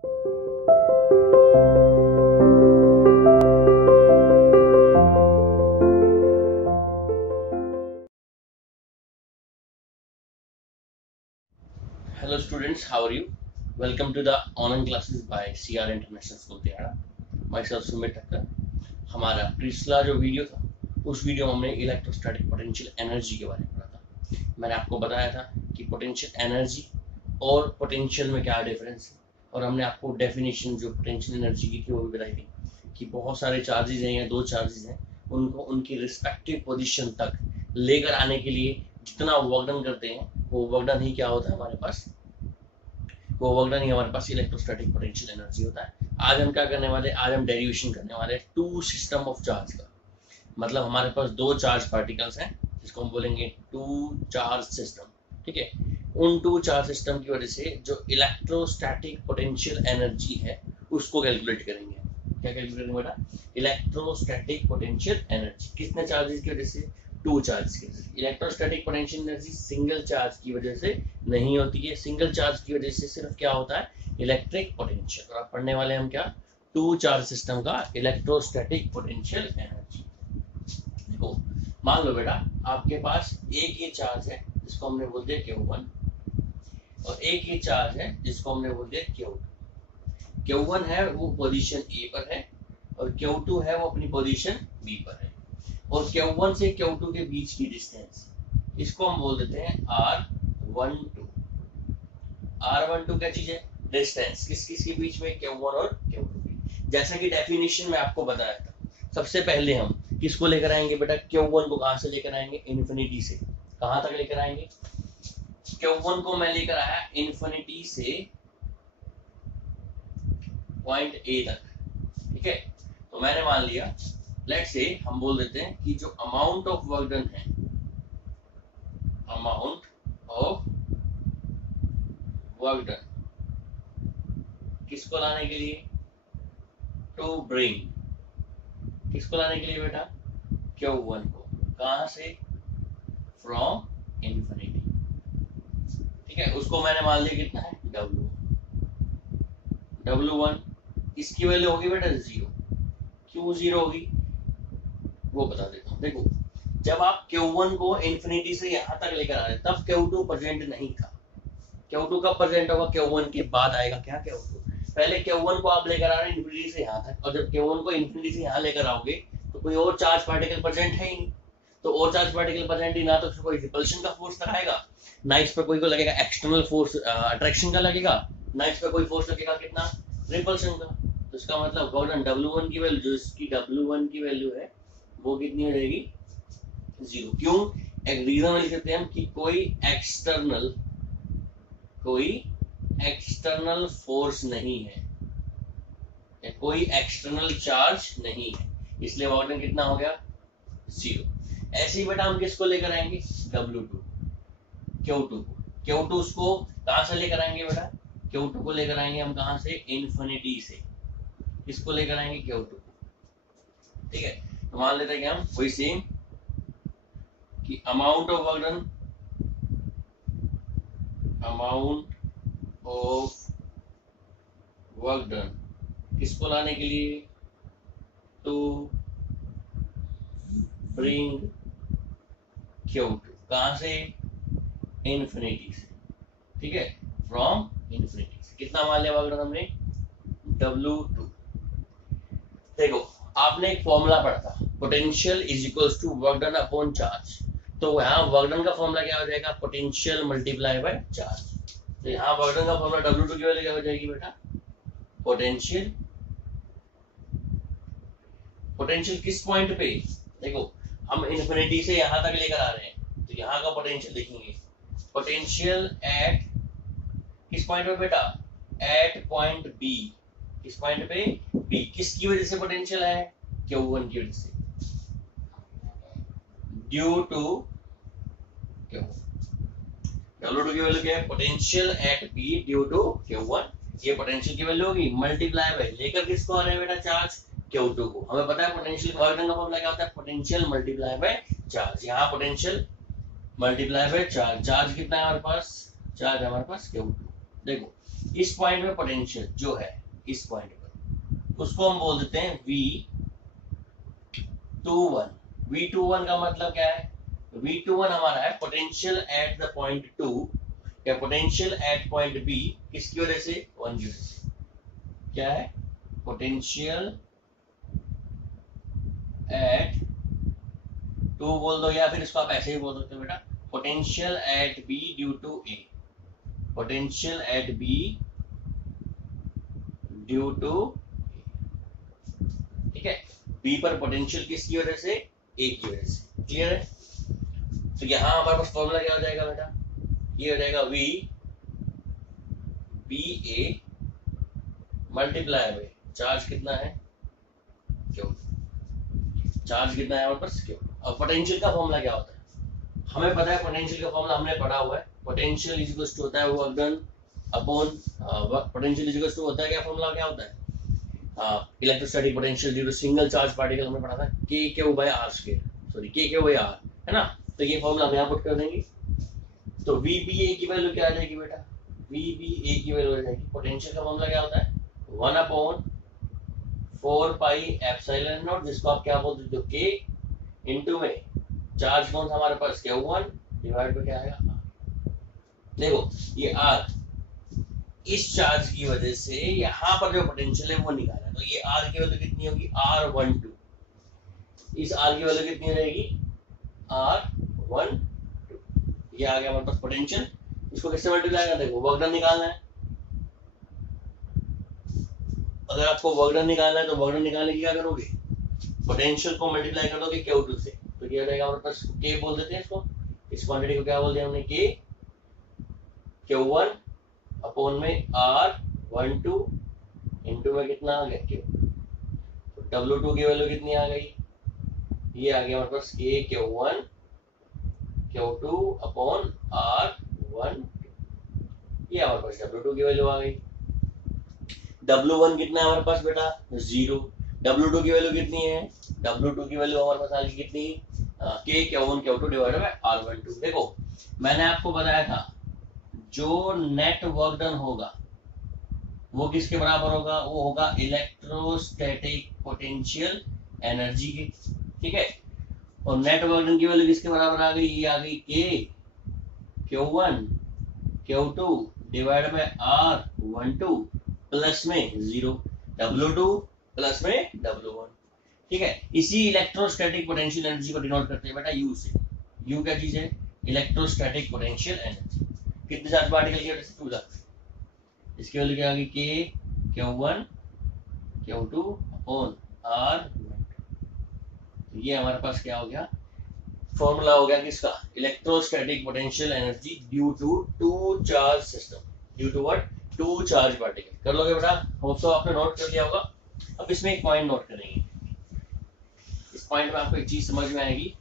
Hello students, how are you? Welcome to the online classes by CR International School Tiara. Myself Sumit Thakkar. हमारा पिछला जो video था उस video में हमने इलेक्ट्रोस्टैटिक पोटेंशियल एनर्जी के बारे में पढ़ा था। मैंने आपको बताया था कि पोटेंशियल एनर्जी और पोटेंशियल में क्या डिफरेंस है, और हमने आपको डेफिनेशन जो पोटेंशियल एनर्जी की थी वो भी बताई थी कि बहुत सारे चार्जेस हैं या दो चार्जेस हैं, उनको उनकी रिस्पेक्टिव पोजीशन तक लेकर आने के लिए जितना वर्क डन करते हैं वो वर्क डन ही क्या होता है हमारे पास, वो वर्क डन ही हमारे पास इलेक्ट्रोस्टैटिक पोटेंशियल एनर्जी होता है। आज हम क्या करने वाले, आज हम डेरिवेशन करने वाले टू सिस्टम ऑफ चार्ज का। मतलब हमारे पास दो चार्ज पार्टिकल्स हैं जिसको हम बोलेंगे टू चार्ज सिस्टम। ठीक है, उन टू चार्ज सिस्टम की वजह से जो इलेक्ट्रोस्टैटिक पोटेंशियल एनर्जी है उसको कैलकुलेट करेंगे। क्या कैलकुलेट करेंगे बेटा? Electrostatic potential energy. कितने चार्जेस की वजह से? टू चार्ज की वजह से। Electrostatic potential energy single charge की वजह से नहीं होती है। सिंगल चार्ज की वजह से सिर्फ क्या होता है? Electric potential. और आप पढ़ने वाले हम क्या? टू चार्ज सिस्टम का इलेक्ट्रोस्टैटिक पोटेंशियल एनर्जी। देखो, मान लो बेटा आपके पास एक ये चार्ज है जिसको हमने बोल दिया Q1, और एक ये चार्ज है जिसको हमने बोल दिया Q2। Q1 है वो पोजीशन A पर है और Q2 है वो अपनी पोजीशन B पर है। और Q1 से Q2 के बीच की डिस्टेंस इसको हम बोल देते हैं R12। R12 क्या चीज है? डिस्टेंस। किस किस के बीच में? Q1 और Q2 की। जैसा कि डेफिनेशन में आपको बताया था, सबसे पहले हम किसको लेकर आएंगे बेटा? Q1 को कहां से लेकर आएंगे? इन्फिनिटी से। कहां तक लेकर आएंगे? Q1 को मैं लेकर आया इन्फिनिटी से पॉइंट A तक। ठीक है, तो मैंने मान लिया, लेट्स से हम बोल देते हैं कि जो अमाउंट ऑफ वर्क डन है, अमाउंट ऑफ वर्क डन किसको लाने के लिए? To bring. किसको लाने के लिए बेटा? Q1 को। कहां से? From infinity. ठीक है, उसको मैंने मान लिया कितना है? W1। इसकी वैल्यू होगी बेटा 0। क्यों 0 होगी वो बता देता हूँ। देखो, जब आप Q1 को इन्फिनिटी से यहां तक लेकर आ रहे तब Q2 प्रेजेंट नहीं था। Q2 कब प्रेजेंट होगा? Q1 के बाद आएगा। क्या Q2? पहले Q1 को आप लेकर आ रहे हैं इन्फिनिटी से यहाँ तक, और जब Q1 को इन्फिनिटी से यहाँ लेकर आओगे तो कोई और चार्ज पार्टिकल प्रेजेंट है ही नहीं। तो और चार्ज पार्टिकल प्रेजेंट ही ना, तो कोई रिपल्शन का फोर्स लगाएगा ना, इस पर कोई को लगेगा एक्सटर्नल फोर्स अट्रैक्शन का लगेगा, ना इस पर कोई फोर्स लगेगा कितना? रिपल्शन का। तो इसका मतलब वर्क डन W1 की वैल्यू, जो इसकी W1 की वैल्यू है वो कितनी हो जाएगी? 0। क्यों? एक रीजन लिख देते हैं हम कि कोई एक्सटर्नल फोर्स नहीं है, कोई एक्सटर्नल चार्ज नहीं है, इसलिए वर्क डन कितना हो गया? 0। ऐसे ही बेटा हम किसको लेकर आएंगे? W2, Q2 को। Q2 उसको कहां से लेकर आएंगे बेटा? Q2 को लेकर आएंगे हम कहां से? इन्फिनिटी से। किसको लेकर आएंगे? Q2 को। ठीक है, तो मान लेते हैं कि हम वही सेम कि amount of work done, amount of work done किसको लाने के लिए? To bring Q2। कहां से? इन्फिनिटी से। ठीक है, फ्रॉम इन्फिनिटी से। कितना मान लिया वर्क डन हमने? W2। देखो, आपने एक फॉर्मूला पढ़ा था, potential is equals to work done upon charge. तो यहाँ वर्क डन का फॉर्मूला क्या हो जाएगा? Potential multiply by charge. तो यहाँ वर्क डन का फॉर्मूला W2 की वैल्यू क्या हो जाएगी बेटा? पोटेंशियल। पोटेंशियल किस पॉइंट पे? देखो, हम इन्फिनिटी से यहाँ तक लेकर आ रहे हैं तो यहाँ का पोटेंशियल देखेंगे। पोटेंशियल एट किस पॉइंट पे बेटा? At point B. किस पॉइंट पे? बी। किसकी वजह से पोटेंशियल है? Q1 की वजह से, ड्यू टू Q1। W2 की वैल्यू क्या है? Potential at B due to Q1। ये पोटेंशियल की वैल्यू होगी, मल्टीप्लाई बाय लेकर किसको आ रहे हैं बेटा? चार्ज Q2 को। हमें पता है पोटेंशियल वर्क डन का फॉर्मूला क्या होता है? Potential multiply by charge. यहाँ potential multiply by charge. Charge कितना है हमारे पास? चार्ज हमारे पास Q2। देखो इस पॉइंट में पोटेंशियल जो है इस पॉइंट पर उसको हम बोल देते हैं V21। V21 का मतलब क्या है? V21 हमारा है पोटेंशियल एट द पॉइंट 2 या पोटेंशियल एट पॉइंट B किसकी वजह से? 1 की वजह से। क्या है? पोटेंशियल एट 2 बोल दो या फिर इसको आप ऐसे ही बोल सकते हो बेटा, potential at B due to A। Potential at B due to, ठीक है, B पर पोटेंशियल किसकी वजह से? A की वजह से। क्लियर है? तो यहां हमारे पास फॉर्मूला क्या हो जाएगा बेटा? ये हो जाएगा V BA multiply by charge कितना है? Q। चार्ज कितना है हमारे पास? Q। अब पोटेंशियल का फॉर्मूला क्या होता है? हमें पता है पोटेंशियल का फॉर्मूला हमने पढ़ा हुआ है। पोटेंशियल इज इक्वल टू होता है work done upon potential is equal to होता है, क्या फॉर्मूला क्या होता है? Electrostatic potential due to single charge particle हमने पढ़ा था K/r², सॉरी K/r, है ना? तो ये फॉर्मूला हम यहाँ पुट कर देंगे। तो VBA की वैल्यू क्या आ जाएगी बेटा? VBA की वैल्यू आ जाएगी, पोटेंशियल का फॉर्मूला क्या होता है? 1/4πε0, जिसको आप क्या बोल देते हो? K इनटू में चार्ज कौन था हमारे पास? Q1 डिवाइड पे क्या आएगा? R। देखो ये R इस चार्ज की वजह से यहाँ पर जो पोटेंशियल है वो निकाला, तो ये R की वैल्यू कितनी होगी? R12। इस R की वैल्यू कितनी रहेगी? R12। ये आ गया हमारे पास पोटेंशियल। इसको किससे मल्टीप्लाई करना? देखो वर्क डन निकालना है। अगर आपको वर्क डन निकालना है तो वर्क डन निकालने की क्या करोगे? पोटेंशियल को मल्टीप्लाई कर दोगे Q2 से, तो ये रहेगा हमारे पास K बोल देते हैं इसको। इस क्वांटिटी को क्या बोल दिया हमने? K Q1 अपॉन में R12 इनटू में कितना आ गया? Q। तो W2 की वैल्यू कितनी आ गई? ये आ गया हमारे पास K Q1 Q2 upon R12। ये हमारे पास W2 की वैल्यू आ गई। W1 कितना है हमारे पास बेटा? 0। W2 की वैल्यू कितनी है? W2 की वैल्यू हमारे पास आ गई कितनी? K Q1 Q2 divided by R12। देखो मैंने आपको बताया था जो नेट वर्क डन होगा वो किसके बराबर होगा? वो होगा इलेक्ट्रोस्टैटिक पोटेंशियल एनर्जी की, ठीक है। और नेट वर्क डन की वैल्यू किसके बराबर आ गई? ये आ गई K Q1 Q2 divide by R12 plus में 0 W2 प्लस में W1, ठीक है। इसी इलेक्ट्रोस्टैटिक पोटेंशियल एनर्जी को डिनोट करते हैं बेटा U से। U क्या चीज है? Electrostatic potential energy. कितने चार्ज पार्टिकल की वजह से? 2 चार्ज। इसकी वैल्यू क्या आ गई? K Q1 Q2 upon R12। ये हमारे पास क्या हो गया? फॉर्मूला हो गया किसका? Electrostatic potential energy due to 2 charge system. Due to what? 2 charge particle. कर लोगे बेटा? होप सो आपने नोट कर लिया होगा। अब इसमें एक पॉइंट नोट करेंगे। इस पॉइंट में आपको एक चीज समझ में आएगी,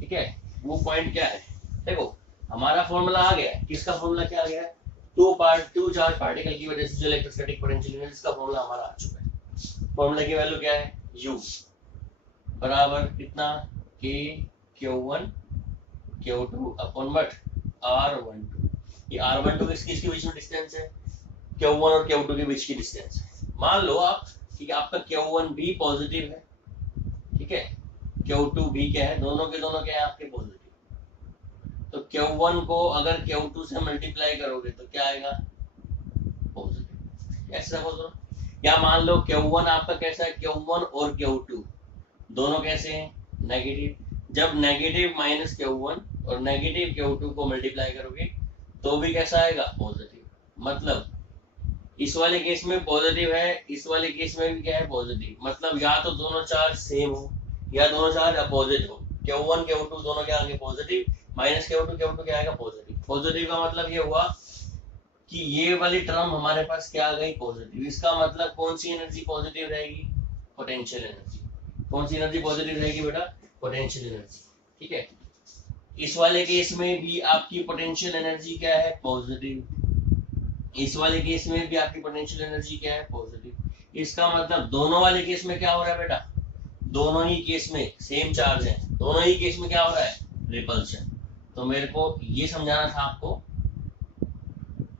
ठीक है। वो पॉइंट क्या है? देखो हमारा फॉर्मूला आ गया। किसका फॉर्मूला क्या आ गया? 2 चार्ज पार्टिकल की वजह से जो इलेक्ट्रोस्टैटिक पोटेंशियल एनर्जी का फॉर्मूला हमारा आ चुका है। फॉर्मूला की वैल्यू क्या है? U बराबर कितना? K Q1 Q2 upon what? R12। ये R12 किसके बीच में डिस्टेंस है? Q1 और Q2 के बीच की डिस्टेंस है। मान लो आप, ठीक है, आपका Q1 भी पॉजिटिव है, ठीक है, Q2 भी क्या है? दोनों के दोनों क्या है आपके? पॉजिटिव। तो Q1 को अगर Q2 से मल्टीप्लाई करोगे तो क्या आएगा? पॉजिटिव। ऐसा बोल दो। या मान लो Q1 आपका कैसा है? Q1 और Q2 दोनों कैसे हैं? नेगेटिव। जब नेगेटिव माइनस Q1 और नेगेटिव Q2 को मल्टीप्लाई करोगे तो भी कैसा आएगा? पॉजिटिव। मतलब इस वाले केस में पॉजिटिव है, इस वाले केस में भी क्या है? पॉजिटिव। मतलब या तो दोनों चार्ज सेम हो या दोनों चार्ज अपोजिट हो। Q1 Q2 दोनों क्या आएंगे? पॉजिटिव। माइनस Q2 क्या आएगा? पॉजिटिव। पॉजिटिव का मतलब ये हुआ कि ये वाली टर्म हमारे पास क्या आ गई? पॉजिटिव। इसका मतलब कौन सी एनर्जी पॉजिटिव रहेगी? Potential energy. कौन सी एनर्जी पॉजिटिव रहेगी बेटा? पोटेंशियल एनर्जी, ठीक है। इस वाले केस में भी आपकी पोटेंशियल एनर्जी क्या है? पॉजिटिव। इस वाले केस में भी आपकी पोटेंशियल एनर्जी क्या है? पॉजिटिव। इसका मतलब दोनों वाले केस में क्या हो रहा है बेटा? दोनों ही केस में सेम चार्ज है, दोनों ही केस में क्या हो रहा है? रिपल्शन। तो मेरे को ये समझाना था आपको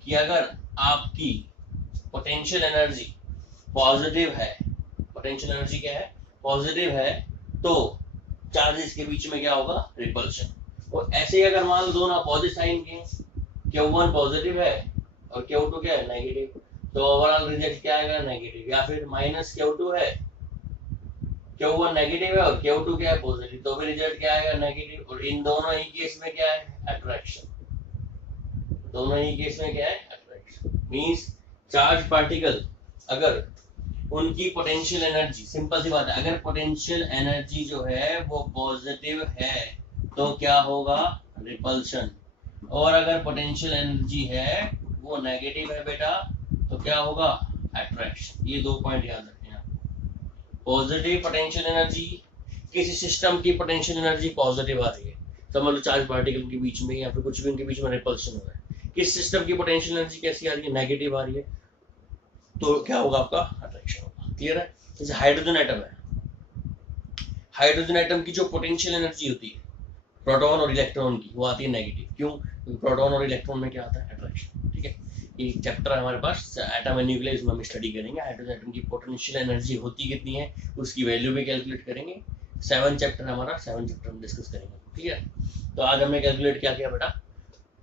कि कि अगर आपकी पोटेंशियल एनर्जी पॉजिटिव है, पोटेंशियल एनर्जी क्या है, पॉजिटिव है, तो चार्जेस के बीच में क्या होगा, रिपल्शन। और ऐसे ही अगर मान लो दोनों अपोजिट साइन के, Q1 पॉजिटिव है और Q2 क्या है, नेगेटिव, तो ओवरऑल रिजल्ट क्या आएगा, नेगेटिव। या फिर माइनस Q2 है, Q1 नेगेटिव है और Q2 क्या है, पॉजिटिव, तो भी रिजल्ट क्या आएगा, नेगेटिव। और इन दोनों ही केस में क्या है, अट्रैक्शन। दोनों ही केस में क्या है, अट्रैक्शन। मींस चार्ज पार्टिकल अगर उनकी पोटेंशियल एनर्जी, सिंपल सी बात है, अगर पोटेंशियल एनर्जी जो है वो पॉजिटिव है तो क्या होगा, रिपल्शन। और अगर पोटेंशियल एनर्जी है वो नेगेटिव है बेटा, तो क्या होगा, अट्रैक्शन। ये 2 पॉइंट याद रखें आप। पॉजिटिव पोटेंशियल एनर्जी, किसी सिस्टम की पोटेंशियल एनर्जी पॉजिटिव आ रही है, समझ लो चार्ज पार्टिकल के बीच में या फिर कुछ भी उनके बीच में रिपल्शन हो रहा है। किस सिस्टम की पोटेंशियल एनर्जी कैसी आ रही है, नेगेटिव आ रही है, तो क्या होगा, आपका अट्रैक्शन होगा। क्लियर है। जैसे हाइड्रोजन एटम है, हाइड्रोजन एटम की जो पोटेंशियल एनर्जी होती है प्रोटॉन और इलेक्ट्रॉन की, वो आती है नेगेटिव। क्यों, क्योंकि प्रोटॉन और इलेक्ट्रॉन में क्या आता है, अट्रैक्शन। ठीक है, ये चैप्टर है हमारे पास एटम एंड न्यूक्लियस, इसमें हम स्टडी करेंगे हाइड्रोजन एटम की पोटेंशियल एनर्जी होती कितनी है, उसकी वैल्यू भी कैलकुलेट करेंगे। 7 चैप्टर हमारा, 7 चैप्टर हम डिस्कस करेंगे। ठीक है, तो आज हमने कैलकुलेट क्या किया बेटा,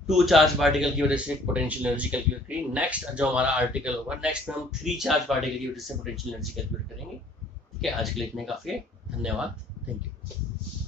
2 चार्ज पार्टिकल की वजह से पोटेंशियल एनर्जी कैलकुलेट करी। नेक्स्ट जो हमारा आर्टिकल होगा, नेक्स्ट में हम 3 चार्ज पार्टिकल की वजह से पोटेंशियल एनर्जी कैलकुलेट करेंगे। ठीक है, आज के लिए इतने काफी है। धन्यवाद, थैंक यू।